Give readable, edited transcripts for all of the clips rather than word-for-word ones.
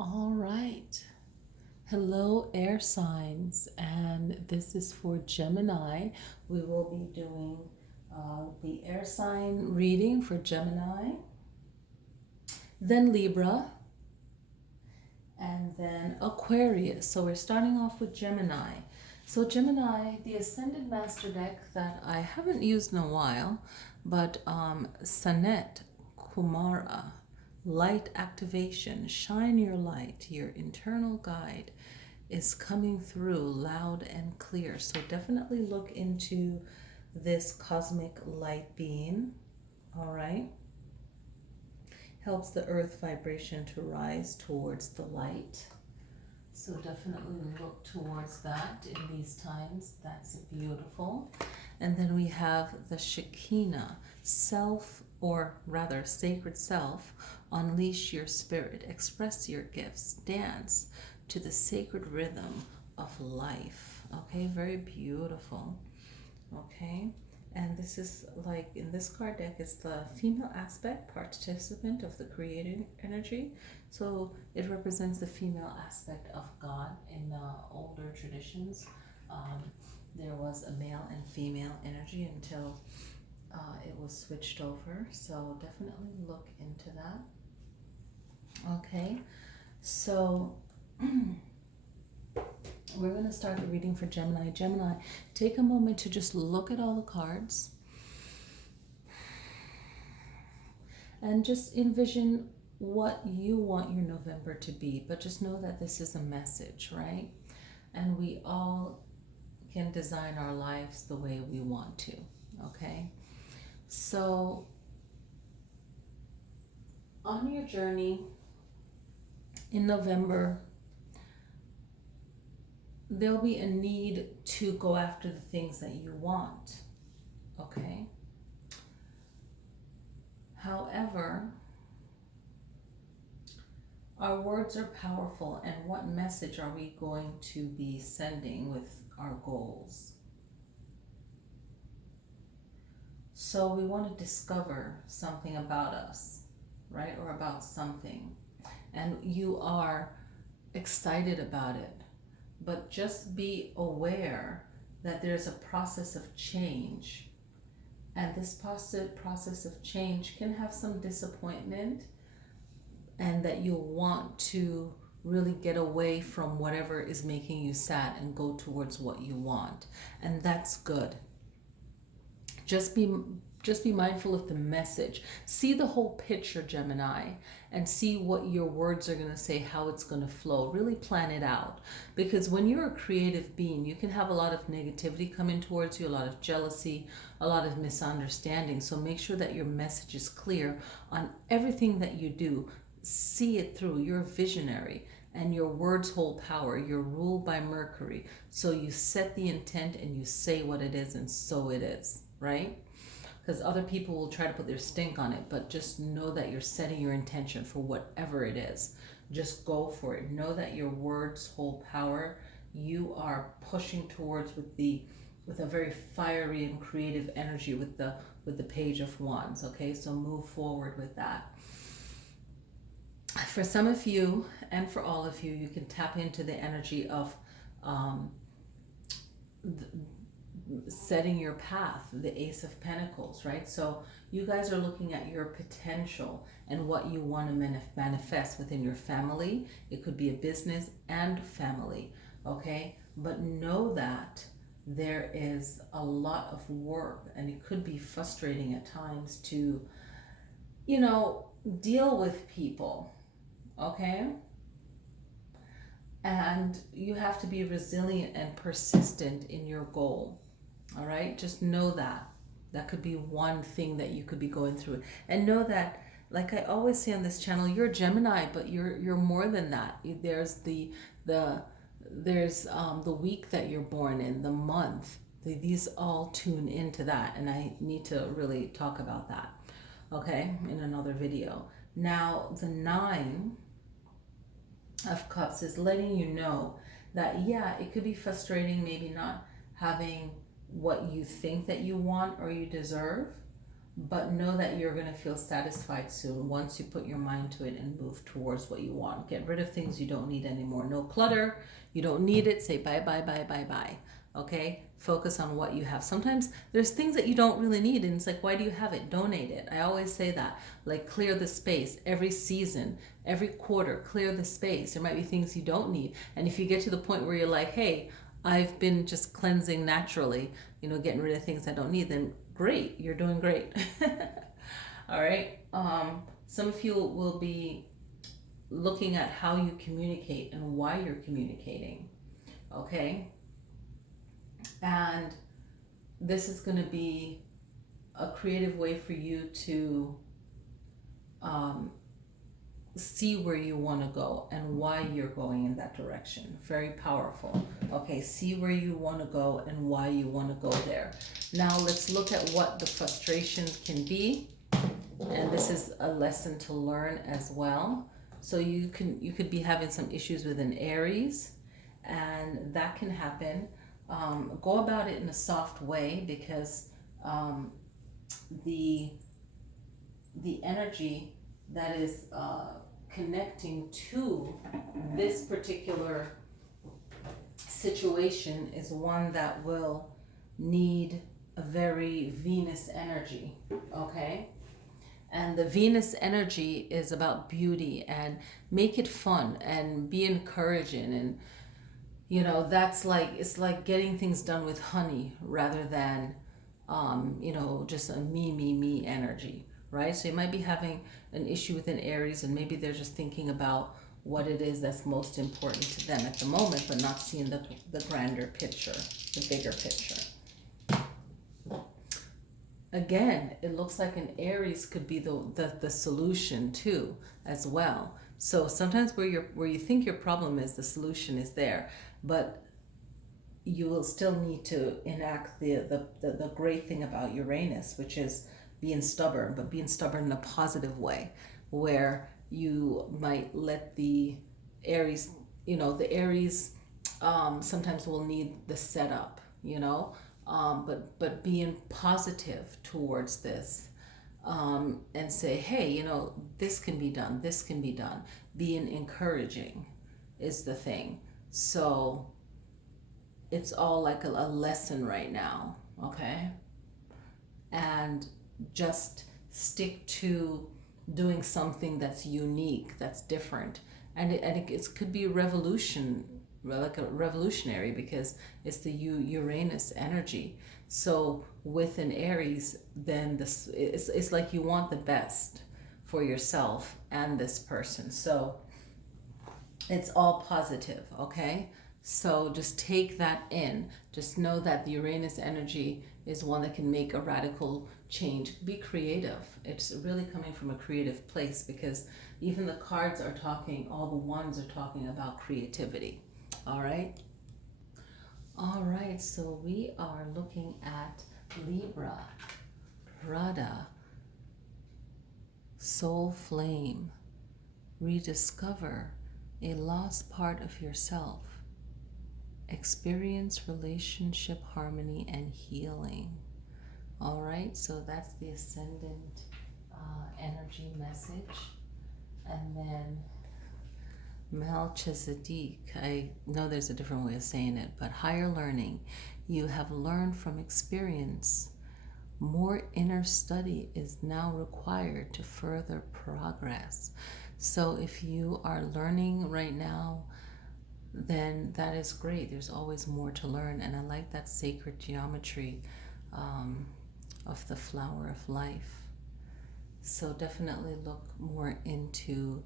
All right. Hello, air signs, and this is for Gemini. We will be doing the air sign reading for Gemini, then Libra, and then Aquarius. So we're starting off with Gemini. So, Gemini, the Ascended Master deck that I haven't used in a while, but Sanet Kumara. Light activation, shine your light, your internal guide is coming through loud and clear. So definitely look into this cosmic light being, all right? Helps the earth vibration to rise towards the light. So definitely look towards that in these times. That's beautiful. And then we have the Shekinah, self, or rather sacred self. Unleash your spirit, express your gifts, dance to the sacred rhythm of life. Okay, very beautiful. Okay, and this is like in this card deck, it's the female aspect, participant of the creative energy. So it represents the female aspect of God in older traditions. There was a male and female energy until it was switched over. So definitely look into that. Okay, so we're going to start the reading for Gemini. Gemini, take a moment to just look at all the cards and just envision what you want your November to be. But just know that this is a message, right? And we all can design our lives the way we want to, okay? So on your journey in November, there'll be a need to go after the things that you want, okay? However, our words are powerful, and what message are we going to be sending with our goals? So we want to discover something about us, right? Or about something. And you are excited about it. But just be aware that there's a process of change. And this process of change can have some disappointment, and that you'll want to really get away from whatever is making you sad and go towards what you want. And that's good. Just be mindful of the message. See the whole picture, Gemini, and see what your words are going to say, how it's going to flow. Really plan it out. Because when you're a creative being, you can have a lot of negativity coming towards you, a lot of jealousy, a lot of misunderstanding. So make sure that your message is clear on everything that you do. See it through. You're a visionary, and your words hold power. You're ruled by Mercury. So you set the intent and you say what it is, and so it is, right? Because other people will try to put their stink on it, but just know that you're setting your intention for whatever it is. Just go for it. Know that your words hold power. You are pushing towards with a very fiery and creative energy with the Page of Wands. Okay, so move forward with that. For some of you, and for all of you, you can tap into the energy of setting your path, the Ace of Pentacles, right? So you guys are looking at your potential and what you want to manifest within your family. It could be a business and family, okay? But know that there is a lot of work, and it could be frustrating at times to, deal with people, okay? And you have to be resilient and persistent in your goal. All right, just know that could be one thing that you could be going through. And know that, like I always say on this channel, you're a Gemini, but you're more than that. There's the week that you're born in, the month. These all tune into that, and I need to really talk about that, okay, in another video. Now, the 9 of Cups is letting you know that, yeah, it could be frustrating, maybe not having what you think that you want or you deserve, but know that you're going to feel satisfied soon once you put your mind to it and move towards what you want. Get rid of things you don't need anymore. No clutter. You don't need it. Say bye, bye, bye, bye, bye. Okay? Focus on what you have. Sometimes there's things that you don't really need, and it's like, why do you have it? Donate it. I always say that. Like, clear the space. Every season, every quarter, clear the space. There might be things you don't need. And if you get to the point where you're like, hey, I've been just cleansing naturally, getting rid of things I don't need, then great, you're doing great. All right. Some of you will be looking at how you communicate and why you're communicating. Okay. And this is going to be a creative way for you to see where you want to go and why you're going in that direction. Very powerful. Okay, see where you want to go and why you want to go there. Now let's look at what the frustration can be. And this is a lesson to learn as well. So you could be having some issues with an Aries, and that can happen. Go about it in a soft way, because the energy that is connecting to this particular situation is one that will need a very Venus energy, okay? And the Venus energy is about beauty, and make it fun and be encouraging, and that's like, it's like getting things done with honey rather than just a me energy, right? So you might be having an issue with an Aries, and maybe they're just thinking about what it is that's most important to them at the moment, but not seeing the grander picture, the bigger picture. Again, it looks like an Aries could be the solution too, as well. So sometimes where you think your problem is, the solution is there, but you will still need to enact the great thing about Uranus, which is being stubborn, but being stubborn in a positive way, where you might let the Aries, the Aries sometimes will need the setup, but being positive towards this, and say, hey, this can be done, this can be done. Being encouraging is the thing. So it's all like a lesson right now, okay? And just stick to doing something that's unique, that's different. And it could be a revolution, like a revolutionary, because it's the Uranus energy. So with an Aries, then it's like you want the best for yourself and this person. So it's all positive, okay? So just take that in. Just know that the Uranus energy is one that can make a radical change. Be creative. It's really coming from a creative place, because even the cards are talking, all the ones are talking about creativity. All right? All right, so we are looking at Libra, Rada, Soul Flame. Rediscover a lost part of yourself. Experience relationship harmony and healing. All right, so that's the ascendant energy message. And then Melchizedek, I know there's a different way of saying it, but higher learning. You have learned from experience. More inner study is now required to further progress. So if you are learning right now, then that is great. There's always more to learn. And I like that sacred geometry of the flower of life. So definitely look more into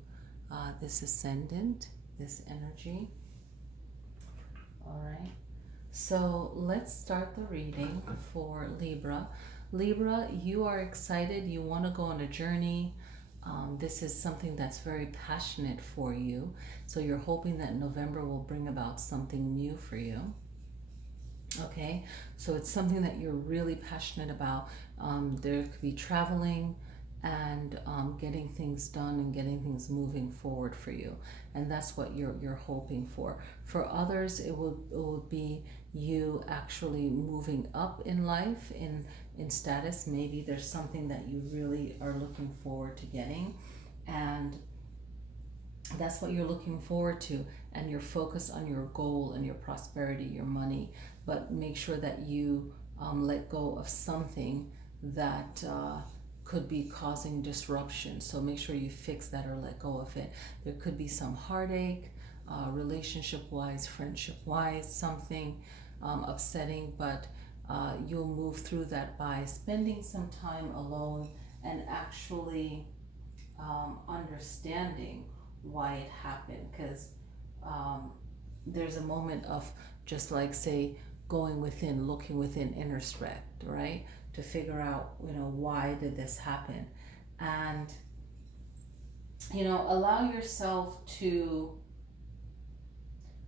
this ascendant, this energy. All right. So let's start the reading for Libra. Libra, you are excited. You want to go on a journey. This is something that's very passionate for you. So you're hoping that November will bring about something new for you. Okay, so it's something that you're really passionate about. There could be traveling, and getting things done and getting things moving forward for you. And that's what you're hoping for. For others, it will be you actually moving up in life, in status. Maybe there's something that you really are looking forward to getting, and that's what you're looking forward to, and you're focused on your goal and your prosperity, your money. But make sure that you let go of something that could be causing disruption. So make sure you fix that or let go of it. There could be some heartache, relationship wise, friendship wise, something upsetting, but you'll move through that by spending some time alone and actually understanding why it happened. Because there's a moment of just like, say, going within, looking within introspect, right, to figure out, why did this happen. And allow yourself to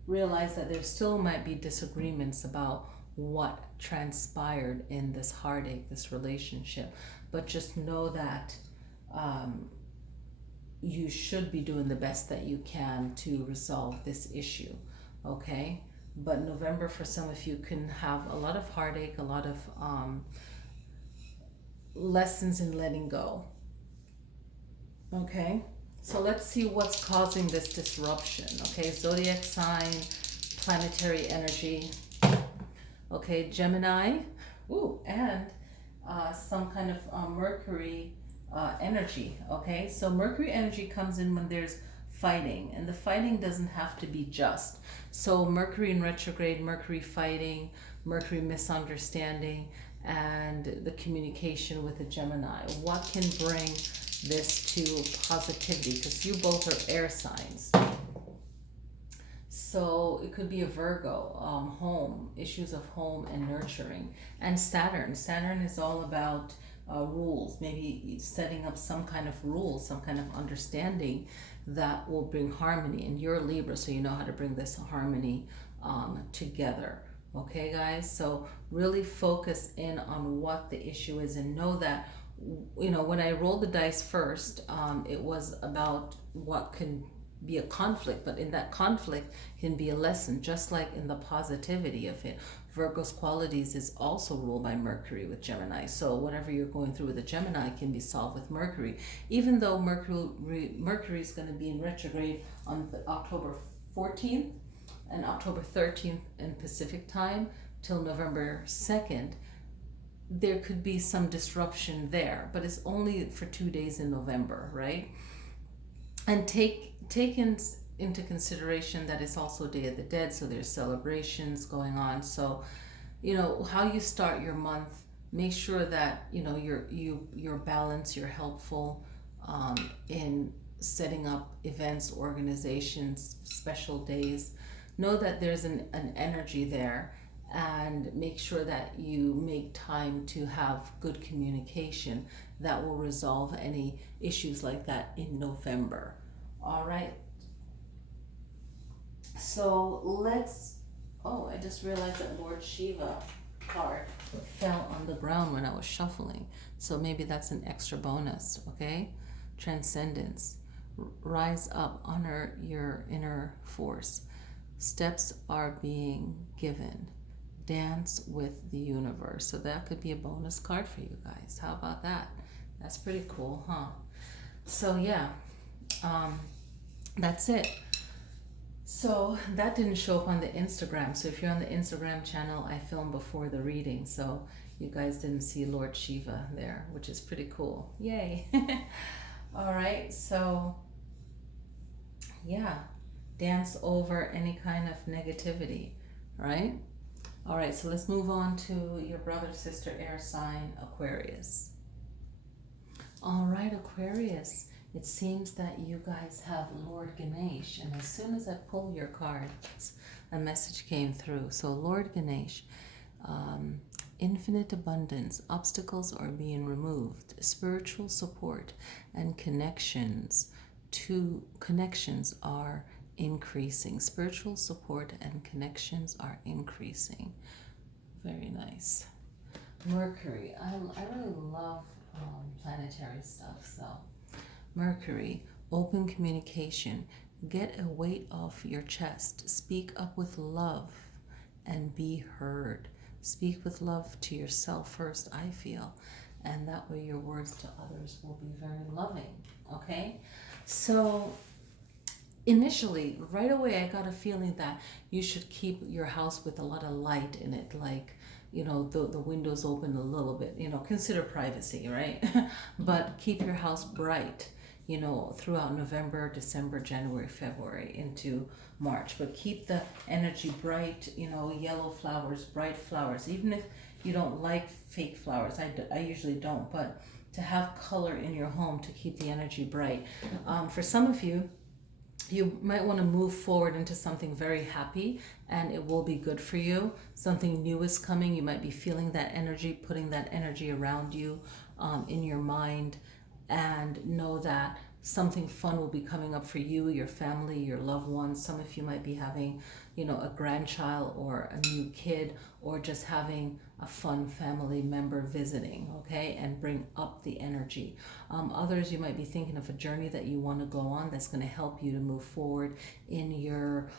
realize that there still might be disagreements about what transpired in this heartache, this relationship, but just know that you should be doing the best that you can to resolve this issue, okay? But November, for some of you, can have a lot of heartache, a lot of lessons in letting go, okay? So let's see what's causing this disruption, okay? Zodiac sign, planetary energy, okay? Gemini, and some kind of Mercury energy, okay? So Mercury energy comes in when there's fighting, and the fighting doesn't have to be just. So Mercury in retrograde, Mercury fighting, Mercury misunderstanding, and the communication with the Gemini. What can bring this to positivity? Because you both are air signs. So it could be a Virgo, home, issues of home and nurturing. And Saturn. Saturn is all about rules, maybe setting up some kind of rules, some kind of understanding that will bring harmony. And you're Libra, so you know how to bring this harmony together. Okay, guys? So really focus in on what the issue is, and know that, when I rolled the dice first, it was about what can be a conflict, but in that conflict can be a lesson, just like in the positivity of it. Virgo's qualities is also ruled by Mercury with Gemini. So whatever you're going through with a Gemini can be solved with Mercury. Even though Mercury is going to be in retrograde on October 14th and October 13th in Pacific time till November 2nd, there could be some disruption there, but it's only for 2 days in November, right? And take into consideration that it's also Day of the Dead, so there's celebrations going on. So, how you start your month, make sure that you're balanced, you're helpful in setting up events, organizations, special days. Know that there's an energy there, and make sure that you make time to have good communication that will resolve any issues like that in November. All right. So I just realized that Lord Shiva card fell on the ground when I was shuffling. So maybe that's an extra bonus, okay? Transcendence. Rise up, honor your inner force. Steps are being given. Dance with the universe. So that could be a bonus card for you guys. How about that? That's pretty cool, huh? So yeah, that's it. So that didn't show up on the Instagram. So if you're on the Instagram channel, I filmed before the reading. So you guys didn't see Lord Shiva there, which is pretty cool. Yay. All right. So yeah, dance over any kind of negativity, right? All right. So let's move on to your brother, sister, air sign, Aquarius. All right, Aquarius. It seems that you guys have Lord Ganesh, and as soon as I pull your cards, a message came through. So Lord Ganesh, infinite abundance, obstacles are being removed, spiritual support and connections are increasing. Spiritual support and connections are increasing. Very nice. Mercury. I really love planetary stuff. So Mercury, open communication. Get a weight off your chest. Speak up with love and be heard. Speak with love to yourself first, I feel. And that way your words to others will be very loving. Okay? So initially, right away, I got a feeling that you should keep your house with a lot of light in it, like, you know, the windows open a little bit, you know, consider privacy, right? But keep your house bright, you know, throughout November, December, January, February into March. But keep the energy bright, you know, yellow flowers, bright flowers, even if you don't like fake flowers. I usually don't, but to have color in your home to keep the energy bright. For some of you, you might want to move forward into something very happy, and it will be good for you. Something new is coming. You might be feeling that energy, putting that energy around you, in your mind, and know that something fun will be coming up for you, your family, your loved ones. Some of you might be having, you know, a grandchild or a new kid, or just having a fun family member visiting, okay, and bring up the energy. Others, you might be thinking of a journey that you want to go on that's going to help you to move forward in your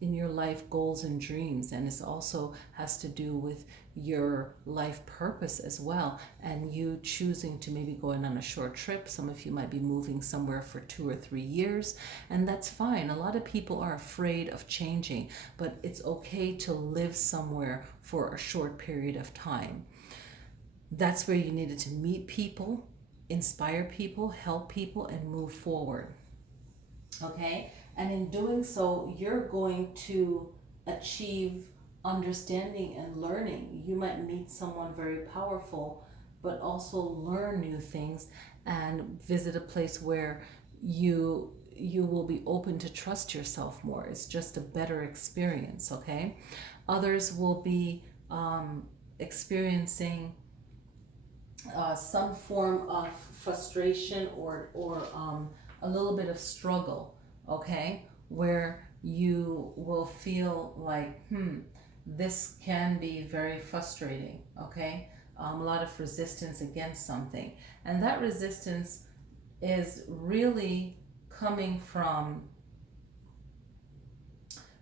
life goals and dreams. And it also has to do with your life purpose as well, and you choosing to maybe going on a short trip. Some of you might be moving somewhere for 2 or 3 years, and that's fine. A lot of people are afraid of changing, but it's okay to live somewhere for a short period of time. That's where you needed to meet people, inspire people, help people, and move forward. Okay? And in doing so, you're going to achieve understanding and learning. You might meet someone very powerful, but also learn new things and visit a place where you will be open to trust yourself more. It's just a better experience, okay? Others will be experiencing some form of frustration or a little bit of struggle, okay, where you will feel like, this can be very frustrating, okay? A lot of resistance against something. And that resistance is really coming from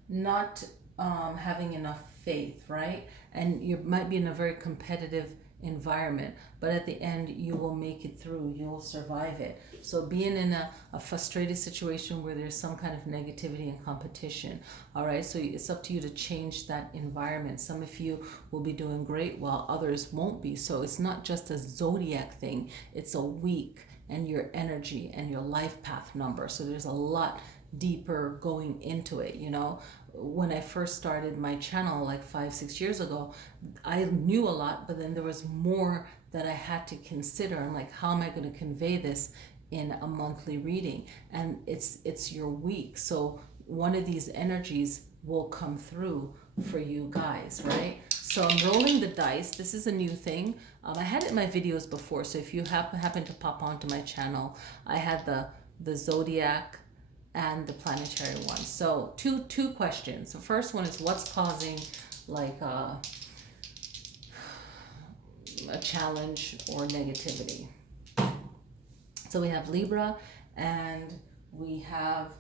not having enough faith, right? And you might be in a very competitive environment, but at the end you will make it through, you will survive it. So being in a frustrated situation where there's some kind of negativity and competition, all right, so it's up to you to change that environment. Some of you will be doing great while others won't be. So it's not just a zodiac thing, it's a week and your energy and your life path number. So there's a lot deeper going into it, you know. When I first started my channel like 5-6 years ago, I knew a lot, but then there was more that I had to consider. I'm like, how am I going to convey this in a monthly reading? And it's your week, so one of these energies will come through for you guys, right? So I'm rolling the dice. This is a new thing. I had it in my videos before, so if you happen to pop onto my channel, I had the zodiac and the planetary one. So two questions. The first one is, what's causing like a challenge or negativity? So we have Libra, and we have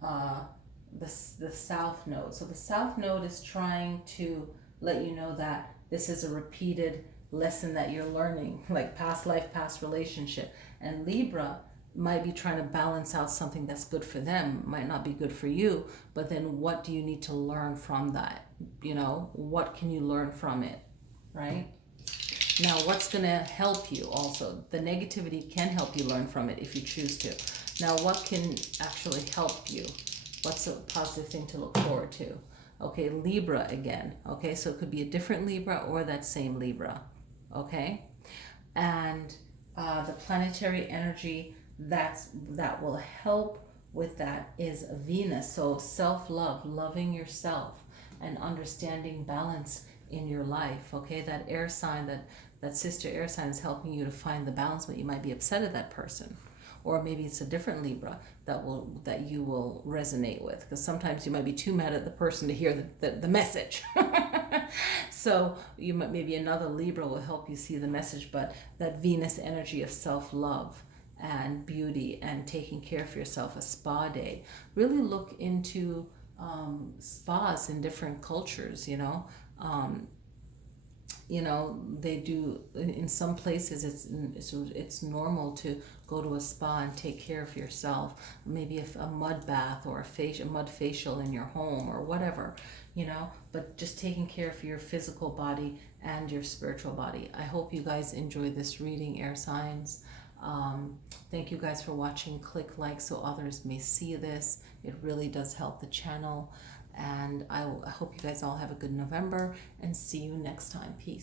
the South Node. So the South Node is trying to let you know that this is a repeated lesson that you're learning, like past life, past relationship. And Libra might be trying to balance out something that's good for them, might not be good for you, but then what do you need to learn from that? You know, what can you learn from it, right? Now, what's going to help you also? The negativity can help you learn from it if you choose to. Now, what can actually help you? What's a positive thing to look forward to? Okay, Libra again. Okay, so it could be a different Libra or that same Libra. Okay, and the planetary energy that will help with that is Venus. So self-love, loving yourself, and understanding balance in your life. Okay, that air sign, that sister air sign is helping you to find the balance, but you might be upset at that person, or maybe it's a different Libra that you will resonate with, because sometimes you might be too mad at the person to hear the message. So you might, maybe another Libra will help you see the message, but that Venus energy of self-love and beauty and taking care of yourself, a spa day. Really look into spas in different cultures, Um, they do in some places. It's normal to go to a spa and take care of yourself, maybe a mud bath or a mud facial in your home or whatever, but just taking care of your physical body and your spiritual body. I hope you guys enjoy this reading, air signs. Thank you guys for watching. Click like so others may see this. It really does help the channel. And I hope you guys all have a good November, and see you next time. Peace.